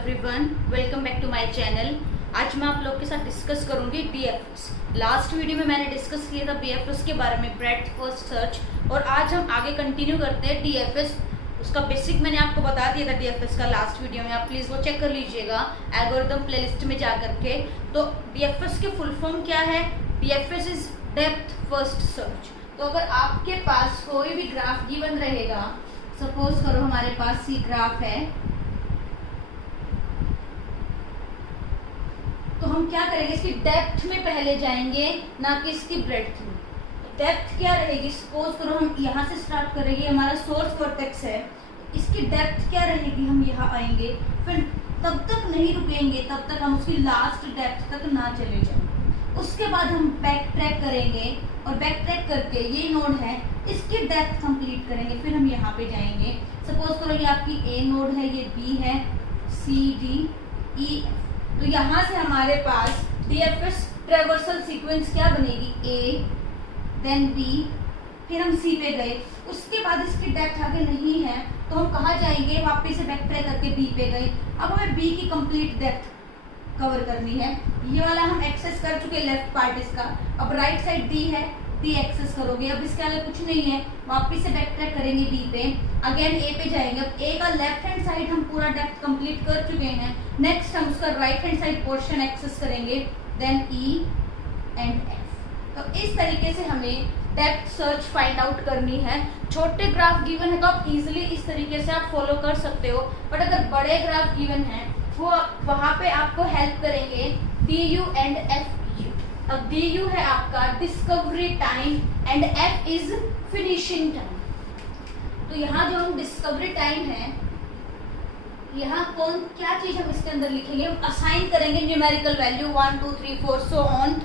Everyone, welcome back to my channel. आज मैं आप लोग के साथ डिस्कस करूंगी डीएफएस। लास्ट वीडियो में मैंने डिस्कस किया था बीएफएस के बारे में, ब्रेड्थ फर्स्ट सर्च, और आज हम आगे कंटिन्यू करते हैं डीएफएस। उसका बेसिक मैंने आपको बता दिया था डीएफएस का लास्ट वीडियो में, आप प्लीज़ वो चेक कर लीजिएगा एल्गोरिथम प्लेलिस्ट में जा करके। तो डीएफएस की फुल फॉर्म क्या है? DFS is depth first search. तो अगर आपके पास कोई भी ग्राफ गिवन रहेगा, सपोज करो हमारे पास सी ग्राफ है, तो हम क्या करेंगे, इसकी डेप्थ में पहले जाएंगे, ना कि इसकी ब्रेड्थ में। डेप्थ क्या रहेगी? सपोज करो हम यहाँ से स्टार्ट करेंगे, हमारा सोर्स वर्टेक्स है, इसकी डेप्थ क्या रहेगी? हम यहाँ आएंगे, फिर तब तक नहीं रुकेंगे तब तक हम उसकी लास्ट डेप्थ तक ना चले जाएंगे। उसके बाद हम बैक ट्रैक करेंगे और बैक ट्रैक करके ये नोड है, इसकी डेप्थ कंप्लीट करेंगे, फिर हम यहाँ पे जाएंगे। सपोज करो ये आपकी ए नोड है, ये बी है, सी डी ई एफ। तो यहाँ से हमारे पास डीएफएस ट्रेवर्सल सीक्वेंस क्या बनेगी? ए, देन बी, फिर हम सी पे गए। उसके बाद इसकी डेप्थ आगे नहीं है तो हम कहाँ जाएंगे? वापस से बैक ट्रैक करके बी पे गए। अब हमें बी की कंप्लीट डेप्थ कवर करनी है। ये वाला हम एक्सेस कर चुके, लेफ्ट पार्ट इसका। अब राइट साइड डी है, डी एक्सेस करोगे। अब इसके आगे कुछ नहीं है, वापस से बैक ट्रैक करेंगे बी पे, अगेन ए पे जाएंगे। अब ए का लेफ्ट हैंड साइड हम पूरा डेप्थ कंप्लीट कर चुके हैं। नेक्स्ट हम उसका right hand side portion access करेंगे, देन ई एंड एफ। तो इस तरीके से हमें डेप्थ सर्च फाइंड आउट करनी है। छोटे ग्राफ गिवन है तो आप इजीली इस तरीके से आप फॉलो कर सकते हो, बट अगर बड़े ग्राफ गिवन है वो वहाँ पे आपको हेल्प करेंगे D you and F you. अब डी यू है आपका discovery time and F is finishing time. तो यहाँ जो हम डिस्कवरी टाइम है, यहाँ कौन क्या चीज हम इसके अंदर लिखेंगे? हम असाइन करेंगे न्यूमेरिकल वैल्यू 1 2 3 4 सो ऑन।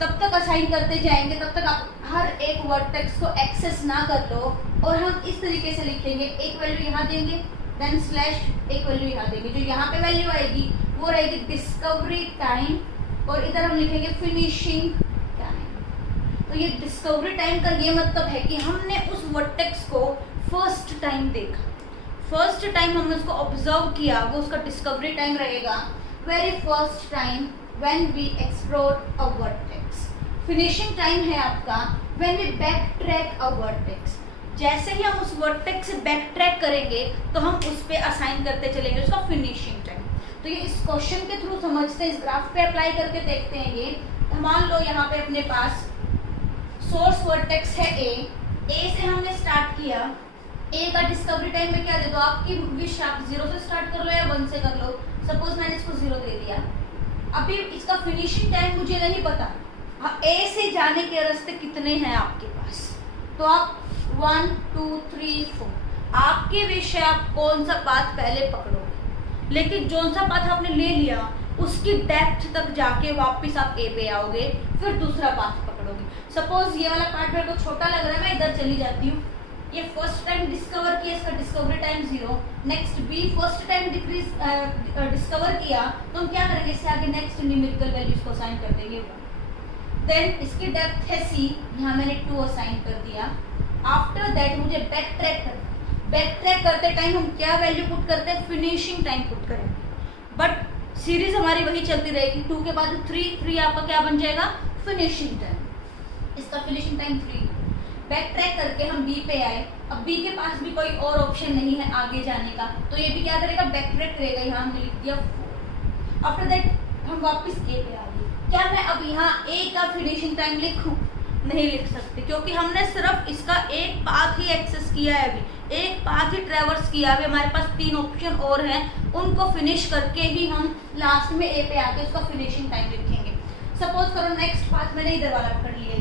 तब तक असाइन करते जाएंगे तब तक आप हर एक वर्टेक्स को एक्सेस ना कर लो। और हम इस तरीके से लिखेंगे, एक वैल्यू यहाँ देंगे, देन स्लैश एक वैल्यू यहाँ देंगे। जो यहाँ पे वैल्यू आएगी वो रहेगी डिस्कवरी टाइम, और इधर हम लिखेंगे फिनिशिंग टाइम। तो ये डिस्कवरी टाइम का ये मतलब है कि हमने उस वर्टेक्स को फर्स्ट टाइम देखा, फर्स्ट टाइम हमने उसको ऑब्जर्व किया, वो उसका डिस्कवरी टाइम रहेगा। Very first time when we explore a vertex. Finishing time है आपका when we backtrack a vertex. जैसे ही हम उस वर्टेक्स से बैक ट्रैक करेंगे तो हम उस पर असाइन करते चलेंगे उसका फिनिशिंग टाइम। तो ये इस क्वेश्चन के थ्रू समझते हैं, इस ग्राफ पे अप्लाई करके देखते हैं। ये मान लो यहाँ पे अपने पास सोर्स वर्टेक्स है ए से हमने स्टार्ट किया। ए का डिस्कवरी टाइम में क्या दे दो? आपकी विश, आप 0 से स्टार्ट कर लो या 1 से कर लो। सपोज मैंने इसको 0 दे दिया। अभी इसका फिनिशिंग टाइम मुझे नहीं पता, ए से जाने के रास्ते कितने हैं आपके पास, तो आप 1 2 3 4 आपके विश है, आप कौन सा पाथ पहले पकड़ोगे। लेकिन जो सा पाथ आपने ले लिया उसकी डेप्थ तक जाके वापस आप ए पे आओगे, फिर दूसरा पाथ पकड़ोगे। सपोज ये वाला पार्ट मेरे को छोटा लग रहा है, मैं इधर चली जाती हूँ। ये फर्स्ट टाइम डिस्कवर किया, इसका discovery time 0। Next B first time discover किया, तो हम क्या करेंगे? इससे आगे नेक्स्ट न्यूमेरिकल वैल्यूज को असाइन कर देंगे 1। देन इसकी डेप्थ है सी, यहाँ मैंने 2 असाइन कर दिया। आफ्टर दैट मुझे बैक ट्रैक करना। बैक ट्रैक करते टाइम हम क्या वैल्यू पुट करते हैं? फिनिशिंग टाइम पुट करेंगे। बट सीरीज हमारी वही चलती रहेगी, 2 के बाद 3 आपका क्या बन जाएगा? Finishing time. इसका फिनिशिंग टाइम 3। बैक ट्रैक करके हम बी पे आए। अब बी के पास भी कोई और ऑप्शन नहीं है आगे जाने का, तो ये भी क्या करेगा? बैक ट्रैक करेगा। यहाँ हमने लिख दिया 4। आफ्टर दैट हम वापस ए पे आ गए। क्या मैं अब यहाँ ए का फिनिशिंग टाइम लिखूं? नहीं लिख सकते, क्योंकि हमने सिर्फ इसका एक पाथ ही एक्सेस किया है, अभी एक पाथ ही ट्रेवर्स किया। अभी हमारे पास 3 ऑप्शन और हैं, उनको फिनिश करके ही हम लास्ट में ए पे आके उसका फिनिशिंग टाइम लिखेंगे। सपोज करो नेक्स्ट पाथ मैंने इधर वाला पकड़ लिया,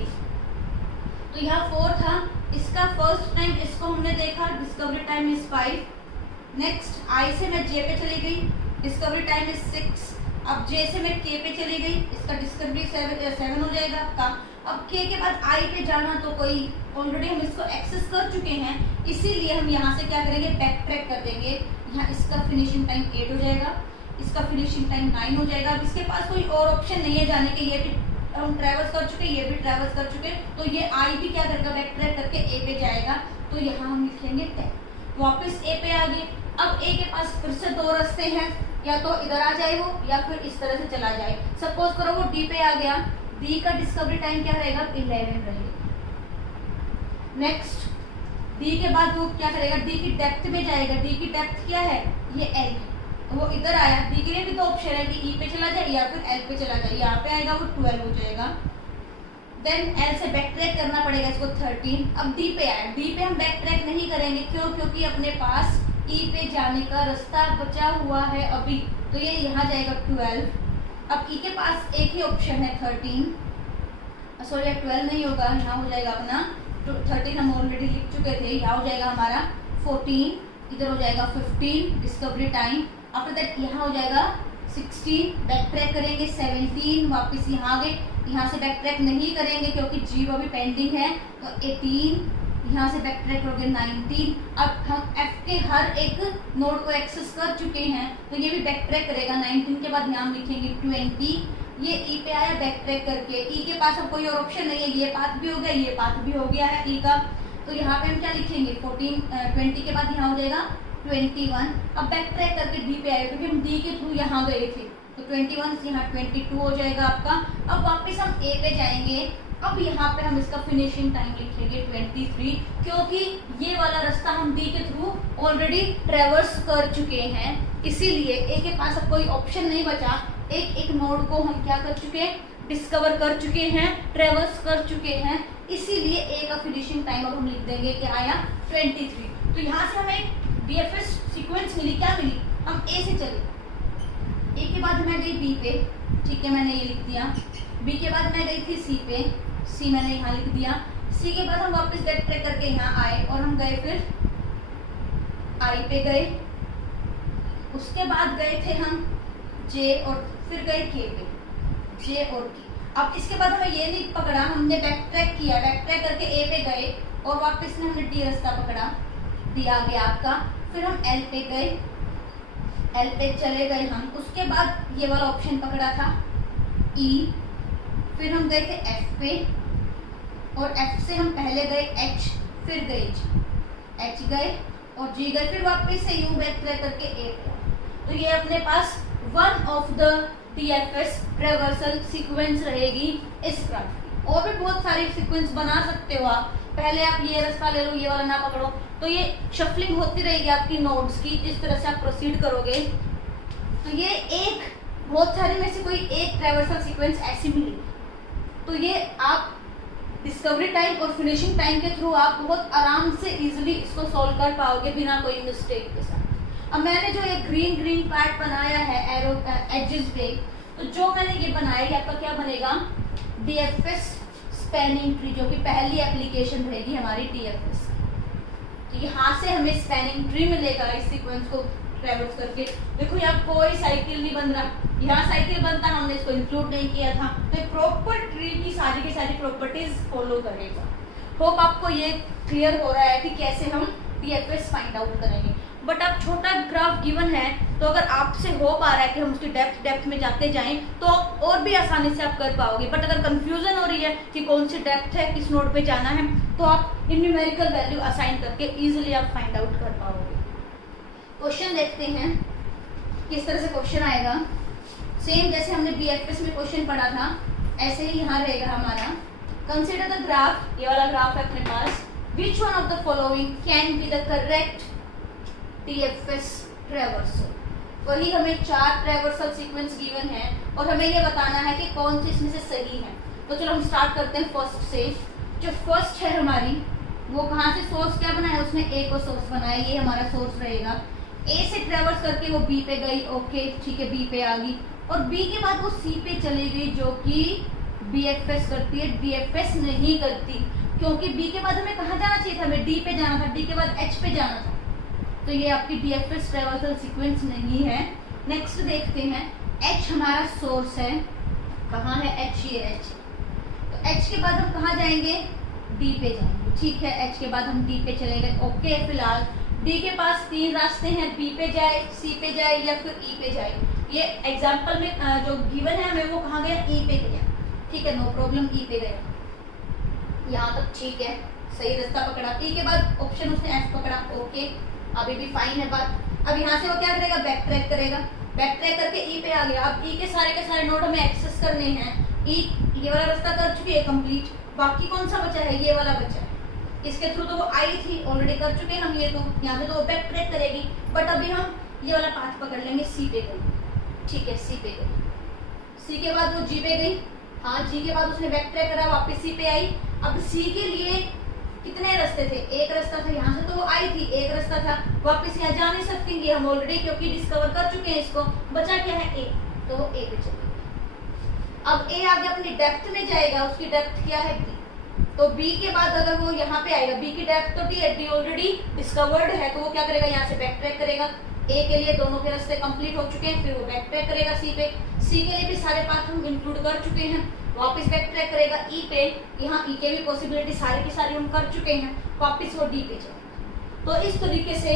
तो यहाँ 4 था, इसका फर्स्ट टाइम इसको हमने देखा, discovery time is 5। Next I से मैं जे पे चली गई, डिस्कवरी टाइम इज 6। अब जे से मैं के पे चली गई, इसका डिस्कवरी 7 हो जाएगा आपका। अब के के बाद आई पे जाना तो कोई ऑलरेडी हम इसको एक्सेस कर चुके हैं, इसीलिए हम यहाँ से क्या करेंगे? बैक ट्रैक कर देंगे। यहाँ इसका फिनिशिंग टाइम 8 हो जाएगा, इसका फिनिशिंग टाइम 9 हो जाएगा। अब इसके पास कोई और ऑप्शन नहीं है जाने के, ये भी हम ट्रैवर्स कर चुके, ये भी ट्रैवर्स कर चुके, तो ये आई भी क्या करेगा? बैक ट्रैक करके ए पे जाएगा। तो यहाँ हम लिखेंगे 10। वापस ए पे आ गए। अब ए के पास फिर से 2 रास्ते हैं, या तो इधर आ जाए वो या फिर इस तरह से चला जाए। सपोज करो वो डी पे आ गया, डी का डिस्कवरी टाइम क्या रहेगा 11 रहेगा। नेक्स्ट डी के बाद वो क्या करेगा, डी की डेप्थ में जाएगा। डी की डेप्थ क्या है, ये एल है, तो वो इधर आया। डी के लिए भी तो ऑप्शन है कि ई पे चला जाए या फिर एल पे चला जाए। यहाँ पे आएगा वो 12 हो जाएगा। देन एल से बैक ट्रैक करना पड़ेगा इसको 13। अब डी पे आया, डी पे हम बैक ट्रैक नहीं करेंगे, क्यों, क्योंकि अपने पास ई पे जाने का रास्ता बचा हुआ है अभी, तो ये यहाँ जाएगा 12। अब ई के पास एक ही ऑप्शन है 13, सॉरी 12 नहीं होगा, यहाँ हो जाएगा अपना 13 हम ऑलरेडी लिख चुके थे। यहाँ हो जाएगा हमारा 14, इधर हो जाएगा 15 डिस्कवरी टाइम। आफ्टर दैट यहाँ हो जाएगा 16, बैक ट्रैक करेंगे 17, वापस यहाँ गए, यहाँ से बैक ट्रैक नहीं करेंगे क्योंकि जी अभी पेंडिंग है, तो 18, यहाँ से बैक ट्रैक करोगे 19। अब हम एफ के हर एक नोड को एक्सेस कर चुके हैं, तो ये भी बैक ट्रैक करेगा। 19 के बाद यहाँ लिखेंगे 20, ये ई पे आया बैक ट्रैक करके। ई के पास अब कोई और ऑप्शन नहीं है, ये पाथ भी हो गया, ये पाथ भी हो गया है ई का, तो यहाँ पे हम क्या लिखेंगे 20 के बाद यहाँ हो जाएगा 21। अब बैक ट्रैक करके डी पे आए क्योंकि हम डी के थ्रू यहाँ गए थे, तो 21 से यहाँ 22 हो जाएगा आपका। अब वापस हम ए पे जाएंगे, अब यहाँ पे हम इसका फिनिशिंग टाइम लिखेंगे 23, क्योंकि ये वाला रास्ता हम डी के थ्रू ऑलरेडी ट्रेवर्स कर चुके हैं, इसीलिए ए के पास अब कोई ऑप्शन नहीं बचा। एक एक नोड को हम क्या कर चुके हैं, डिस्कवर कर चुके हैं, ट्रेवर्स कर चुके हैं, इसीलिए ए का फिनिशिंग टाइम अब हम लिख देंगे क्या आया 23। तो यहाँ से हमें डीएफएस सीक्वेंस मिली, क्या मिली, हम ए से चले। ए के बाद मैं गई बी पे, ठीक है मैंने ये लिख दिया। बी के बाद मैं गई थी सी पे, सी मैंने यहाँ लिख दिया। सी के बाद हम वापस बैक ट्रैक करके यहाँ आए और हम गए फिर आई पे गए, उसके बाद गए थे हम जे और फिर गए के पे, जे और के। अब इसके बाद हमें ये नहीं पकड़ा, हमने बैक ट्रैक किया, बैक ट्रैक करके ए पे गए और वापस में हमने डी रास्ता पकड़ा, डी आ गया आपका। फिर हम एल पे गए, एल पे चले गए हम, उसके बाद ये वाला ऑप्शन पकड़ा था ई, फिर हम गए थे एफ पे और एफ से हम पहले गए एच, फिर गए जी, एच गए और जी गए, फिर वापस से यू बैक ट्रैक करके ए पे। तो ये अपने पास one of the DFS traversal sequence रहेगी इस ग्राफ की। और भी बहुत सारी सीक्वेंस बना सकते हो आप, पहले आप ये रास्ता ले लो, ये वाला ना पकड़ो, तो ये शफलिंग होती रहेगी आपकी नोड्स की, जिस तरह से आप प्रोसीड करोगे। तो ये एक बहुत सारे में से कोई एक ट्रेवर्सल सीक्वेंस ऐसी मिलेगी, तो ये आप डिस्कवरी टाइम और फिनिशिंग टाइम के थ्रू आप बहुत आराम से इजीली इसको सॉल्व कर पाओगे बिना कोई मिस्टेक के साथ। अब मैंने जो ये ग्रीन ग्रीन पार्ट बनाया है एरो एजेस पे, तो जो मैंने ये बनाया है आपका क्या बनेगा डीएफएस स्पैनिंग ट्री, जो कि पहली एप्लीकेशन रहेगी हमारी डीएफएस। तो यहाँ से हमें स्पैनिंग ट्री मिलेगा इस सीक्वेंस को ट्रेवर्स करके। देखो यहाँ कोई साइकिल नहीं बन रहा, यहाँ साइकिल बनता, हमने इसको इंक्लूड नहीं किया था। तो प्रॉपर ट्री की सारी प्रॉपर्टीज फॉलो करेगा। होप आपको ये क्लियर हो रहा है कि कैसे हम डीएफएस फाइंड आउट करेंगे। बट अब छोटा ग्राफ गिवन है, तो अगर आपसे हो पा रहा है कि हम उसकी डेप्थ में जाते जाएं, तो और भी आसानी से आप कर पाओगे। बट अगर कंफ्यूजन हो रही है कि कौन सी डेप्थ है, किस नोड पे जाना है, तो आप इन न्यूमेरिकल वैल्यू असाइन करके इजीली आप फाइंड आउट कर पाओगे। क्वेश्चन देखते हैं किस तरह से क्वेश्चन आएगा। सेम जैसे हमने बीएफएस में क्वेश्चन पढ़ा था, ऐसे ही यहाँ रहेगा हमारा। कंसिडर द ग्राफ, ये वाला ग्राफ है अपने पास। Which one of the following can be the correct DFS traversal. वही हमें 4 ट्रेवर्सल सीक्वेंस गिवन है और हमें ये बताना है कि कौन सी इसमें से सही है। तो चलो हम स्टार्ट करते हैं फर्स्ट से। जो फर्स्ट है हमारी, वो कहाँ से सोर्स क्या बनाया, उसने ए को सोर्स बनाया, ये हमारा सोर्स रहेगा। ए से ट्रेवर्स करके वो बी पे गई, ओके ठीक है, बी पे आ गई, और बी के बाद वो सी पे चली गई, जो कि बीएफएस करती है, डीएफएस नहीं करती, क्योंकि बी के बाद हमें कहाँ जाना चाहिए था, हमें डी पे जाना था, डी के बाद एच पे जाना था। तो ये आपकी डीएफएस ट्रेवर्सल सीक्वेंस नहीं है। नेक्स्ट देखते हैं, एच हमारा सोर्स है, कहाँ है एच, ये एच। तो एच के बाद हम कहाँ जाएंगे, डी पे जाएंगे, ठीक है। एच के बाद हम डी पे चले गए, ओके। फिलहाल डी के पास 3 रास्ते हैं, बी पे जाए, सी पे जाए या फिर ई पे जाए। ये एग्जाम्पल में जो गिवन है हमें, वो कहाँ गया, ई पे गया, ठीक है, नो प्रॉब्लम, ई पे गया, यहाँ तक ठीक है, सही रास्ता पकड़ा। ई के बाद ऑप्शन उसने एफ पकड़ा, ओके, अभी भी फाइन है बात। अब यहाँ से वो क्या करेगा, बैक ट्रैक करेगा, बैक ट्रैक करके ई पे आ गया। अब ई के सारे नोड हमें एक्सेस करने हैं। ई ये वाला रास्ता कर चुके हैं कंप्लीट, बाकी कौन सा बचा है, ये वाला बचा है। इसके थ्रू तो वो आई थी, ऑलरेडी कर चुके हैं हम ये, तो यहाँ से तो वो बैक ट्रैक करेगी, बट अभी हम ये वाला पाथ पकड़ लेंगे, सी पे गई, ठीक है, सी पे गई। सी के बाद वो जी पे गई, हाँ जी के बाद उसने बैक ट्रैक करा, वापस सी पे आई। अब सी के लिए कितने रास्ते थे, एक रास्ता था, यहाँ से तो वो आई थी, एक रास्ता था, वापस यहाँ जा नहीं सकती हम ऑलरेडी क्योंकि डिस्कवर कर चुके हैं इसको। बचा क्या है, ए, तो वो ए पे चलेगी। अब ए आगे अपनी डेप्थ में जाएगा, उसकी डेप्थ क्या है, बी, तो बी के बाद अगर वो यहाँ पे आएगा, बी की डेप्थ तो डी ऑलरेडी डिस्कवर्ड है, तो वो क्या करेगा, यहाँ से बैक ट्रैक करेगा। ए के लिए दोनों के रास्ते कंप्लीट हो चुके हैं, फिर वो बैक ट्रैक करेगा सी पे। सी के लिए भी सारे पाथ हम इंक्लूड कर चुके हैं, वापस बैक ट्रैक करेगा ई पे, यहाँ ई के भी पॉसिबिलिटी सारी की सारी हम कर चुके हैं, वापस वो डी पे जाएगा। तो इस तरीके से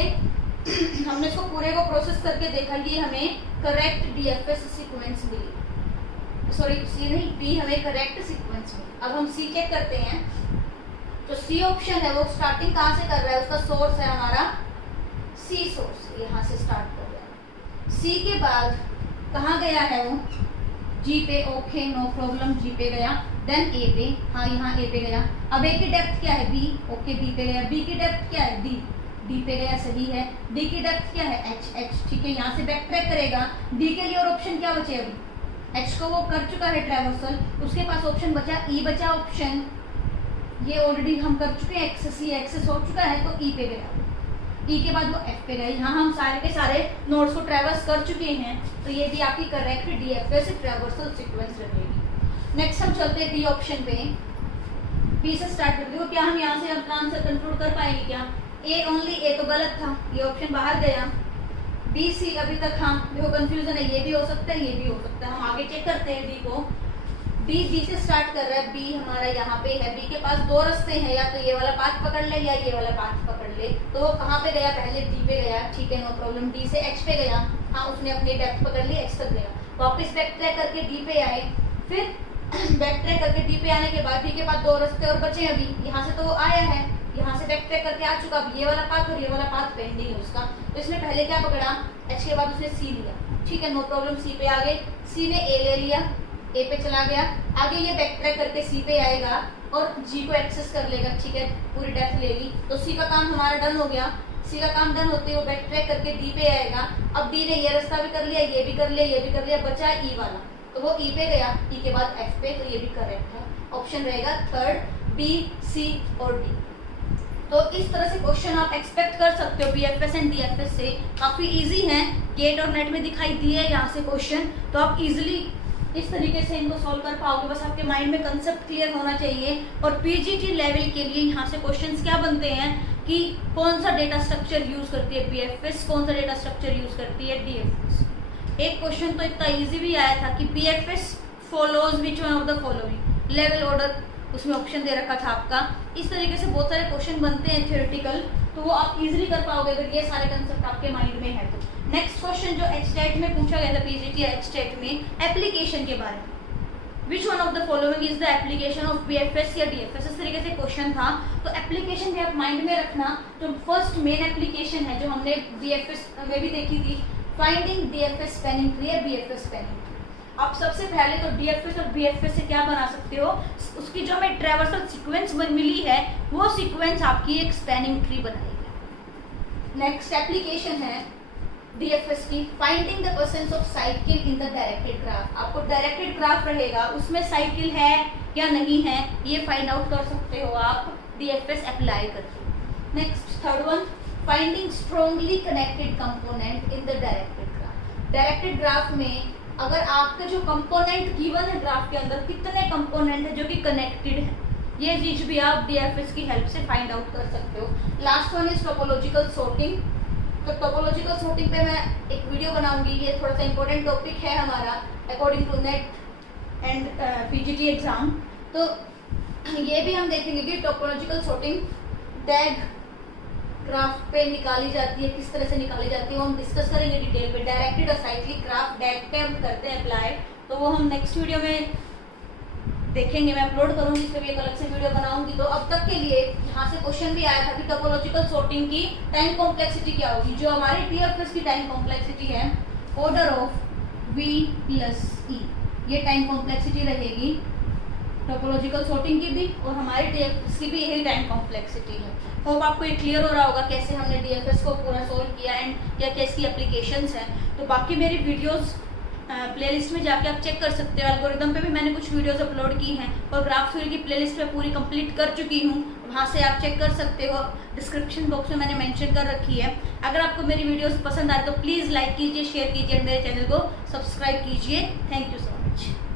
हमने इसको पूरे को प्रोसेस करके देखा, ये हमें करेक्ट डीएफएस सीक्वेंस मिली, सॉरी सी नहीं, बी हमें करेक्ट सीक्वेंस मिली। अब हम सी चेक करते हैं, तो सी ऑप्शन है वो स्टार्टिंग कहाँ से कर रहा है, उसका सोर्स है हमारा सी सोर्स, यहाँ से स्टार्ट कर रहा है। सी के बाद कहाँ गया है वो, जी पे, ओके नो प्रॉब्लम, जी पे गया। देन ए पे, हाँ यहाँ ए पे गया। अब ए की डेप्थ क्या है, बी, ओके बी पे गया। बी की डेप्थ क्या है, डी, डी पे गया, सही है। डी की डेप्थ क्या है, एच, एच, ठीक है, यहाँ से बैक ट्रैक करेगा। डी के लिए और ऑप्शन क्या बचे, अभी एच को वो कर चुका है ट्रैवर्सल, उसके पास ऑप्शन बचा ई बचा ऑप्शन, ये ऑलरेडी हम कर चुके हैं, एक्सेस, ये एक्सेस हो चुका है, तो ई पे गया। ई के बाद वो एफ पे गए। यहाँ हम सारे के सारे नोड्स को ट्रैवर्स कर चुके हैं, तो ये भी आपकी करेक्ट डीएफएस ट्रैवर्सल सीक्वेंस रहेगी। नेक्स्ट हम चलते हैं डी ऑप्शन पे, बी से स्टार्ट करते हो, क्या हम यहाँ से अपना आंसर कंक्लूड कर पाएंगे क्या, ए ओनली, ए तो गलत था, ये ऑप्शन बाहर गया। बी सी अभी तक हाँ देखो कंफ्यूजन है, ये भी हो सकता है, ये भी हो सकता है, हम आगे चेक करते हैं डी को। बी से स्टार्ट कर रहा है, बी हमारा यहाँ पे है, बी के पास दो रास्ते हैं, या तो ये वाला पाथ पकड़ ले या ये वाला पाथ पकड़ ले। तो वो कहाँ पे गया, पहले डी पे गया, ठीक है नो प्रॉब्लम। डी से एच पे गया, हाँ उसने अपनी डेप्थ पकड़ ली, एच तक गया, वापस बैक ट्रैक करके डी पे आए। फिर बैक ट्रैक करके डी पे आने के बाद डी के बाद दो रास्ते और बचे अभी, यहाँ से तो वो आया है, यहाँ से बैक ट्रैक करके आ चुका, अब ये वाला पाथ और ये वाला पाथ पेंडिंग है उसका। तो इसने पहले क्या पकड़ा, एच के बाद उसने सी लिया, ठीक है नो प्रॉब्लम, सी पे आ गए। सी ने ए ले लिया, ए पे चला गया, आगे ये बैक ट्रैक करके सी पे आएगा और जी को एक्सेस कर लेगा, ठीक है पूरी डेप्थ ले ली, तो सी का काम हमारा डन हो गया। सी का काम डन होते हुए बैक ट्रैक करके डी पे आएगा। अब डी ने ये रास्ता भी कर लिया, ये भी कर लिया, ये भी कर लिया, बचा ई वाला, तो वो ई पे गया, ई के बाद एफ पे, तो ये भी करेक्ट है, ऑप्शन रहेगा थर्ड, बी सी और डी। तो इस तरह से क्वेश्चन आप एक्सपेक्ट कर सकते हो बीएफएस एंड डीएफएस से, काफी इजी है, गेट और नेट में दिखाई दिए यहाँ से क्वेश्चन, तो आप इजिली इस तरीके से इनको सॉल्व कर पाओगे, बस आपके माइंड में कंसेप्ट क्लियर होना चाहिए। और पीजीटी लेवल के लिए यहाँ से क्वेश्चंस क्या बनते हैं कि कौन सा डेटा स्ट्रक्चर यूज करती है बीएफएस, कौन सा डेटा स्ट्रक्चर यूज करती है डीएफएस। एक क्वेश्चन तो इतना इजी भी आया था कि BFS follows which one of the following, level order उसमें ऑप्शन दे रखा था आपका। इस तरीके से बहुत सारे क्वेश्चन बनते हैं थ्योरेटिकल, तो वो आप इजीली कर पाओगे अगर ये सारे कंसेप्ट आपके माइंड में है तो। नेक्स्ट क्वेश्चन जो एचटेट में पूछा गया था, पीजीटी एचटेट में एप्लीकेशन के बारे में, विच one of the following is the application of BFS या डीएफएस, इस तरीके से क्वेश्चन था। तो एप्लीकेशन भी आप माइंड में रखना, जो फर्स्ट मेन एप्लीकेशन है जो हमने बीएफएस में भी देखी थी, फाइंडिंग डीएफएस स्पैनिंग ट्री है, बीएफएस स्पैनिंग ट्री। आप सबसे पहले तो डीएफएस और बीएफएस से क्या बना सकते हो, उसकी जो हमें ट्रैवर्सल सीक्वेंस मिली है वो सीक्वेंस आपकी एक स्पैनिंग ट्री बनाएगी। नेक्स्ट एप्लीकेशन है डीएफएस की, finding the presence of cycle in the directed graph. आपको डायरेक्टेड ग्राफ रहेगा, उसमें साइकिल है या नहीं है ये फाइंड आउट कर सकते हो आप डीएफएस अप्लाई करके। Next third one, finding strongly connected component in the directed graph. Directed graph में अगर आपका जो कंपोनेंट गिवन है ग्राफ के अंदर, कितने कंपोनेंट है जो कि कनेक्टेड है, ये चीज भी आप डीएफएस की हेल्प से फाइंड आउट कर सकते हो। Last one is topological sorting. तो टोपोलॉजिकल सॉर्टिंग पे मैं एक वीडियो बनाऊंगी, ये थोड़ा सा इंपॉर्टेंट टॉपिक है हमारा according to NET and PGT exam. तो ये भी हम देखेंगे कि टोपोलॉजिकल सॉर्टिंग टैग ग्राफ पे निकाली जाती है, किस तरह से निकाली जाती है वो हम डिस्कस करेंगे डिटेल में। डायरेक्टेड और साइक्लिक ग्राफ डैग पे हम करते हैं अप्लाई, तो वो हम नेक्स्ट वीडियो में देखेंगे, मैं अपलोड करूंगी, इसके भी एक अलग से वीडियो बनाऊंगी। तो अब तक के लिए यहाँ से क्वेश्चन भी आया था कि टोपोलॉजिकल सॉर्टिंग की टाइम कॉम्प्लेक्सिटी क्या होगी। जो हमारी डीएफएस की टाइम कॉम्प्लेक्सिटी है order of V plus E, ये टाइम कॉम्प्लेक्सिटी रहेगी टोपोलॉजिकल सॉर्टिंग की भी और हमारी DFS की भी यही टाइम कॉम्प्लेक्सिटी है। होप आपको ये क्लियर हो रहा होगा कैसे हमने DFS को पूरा सोल्व किया एंड क्या क्या इसकी एप्लीकेशंस हैं। तो बाकी मेरी वीडियोस प्लेलिस्ट में जाके आप चेक कर सकते हो। एल्गोरिदम पे भी मैंने कुछ वीडियोस अपलोड की हैं और ग्राफ थ्योरी की प्लेलिस्ट में पूरी कंप्लीट कर चुकी हूँ, वहाँ से आप चेक कर सकते हो। डिस्क्रिप्शन बॉक्स में मैंने मेंशन कर रखी है। अगर आपको मेरी वीडियोस पसंद आए तो प्लीज़ लाइक कीजिए, शेयर कीजिए, मेरे चैनल को सब्सक्राइब कीजिए। Thank you so much.